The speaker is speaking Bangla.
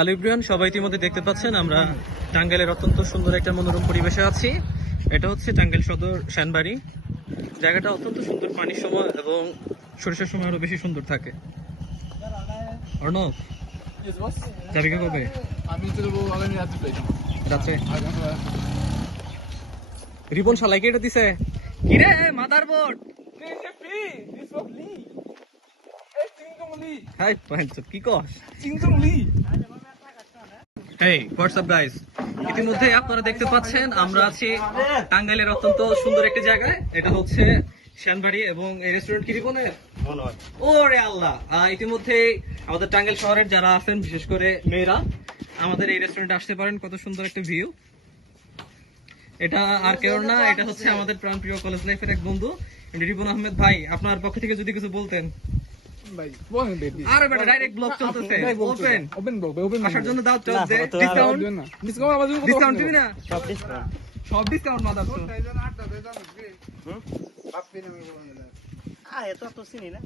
হ্যালো এভরিওয়ান, সবাই ইতিমধ্যে দেখতে পাচ্ছেন আমরা টাঙ্গাইলের অত্যন্ত সুন্দর একটা মনোরম পরিবেশে আছি। এটা হচ্ছে টাঙ্গাইল সদর শ্যানবাড়ি। জায়গাটা অত্যন্ত সুন্দর, পানির সময় এবং সরিষার সময় আরো বেশি সুন্দর থাকে। অর্ণব, যাবি কে কবে? রাত্রে রিবন শালাইকে এটা দিছে কিরে মাদারবোর্ড। হাই পাঁচশো কি কস? হেই হোয়াটসঅ্যাপ গাইস, ইতিমধ্যে আপনারা দেখতে পাচ্ছেন আমরা আছি টাঙ্গাইলের অত্যন্ত সুন্দর একটি জায়গায়। এটা হচ্ছে শ্যানবাড়ি এবং এই রেস্টুরেন্ট কি রিপনের? ওরে আল্লাহ, ইতিমধ্যে আমাদের টাঙ্গাইল শহরের যারা আছেন বিশেষ করে মেয়েরা আমাদের এই রেস্টুরেন্টে আসতে পারেন। কত সুন্দর একটা ভিউ। এটা আর কেউ না, এটা হচ্ছে আমাদের প্রাণপ্রিয় কলেজ লাইফের এক বন্ধু রিপন আহমেদ ভাই। আপনার পক্ষ থেকে যদি কিছু বলতেন। আরে বেটা ডাইরেক্ট ব্লগ চলতেছে, ওপেন আসার জন্য দাও চল দে। ডিসকাউন্ট দিবি না? সব ডিসকাউন্ট মাদার তো। এত চিনি না।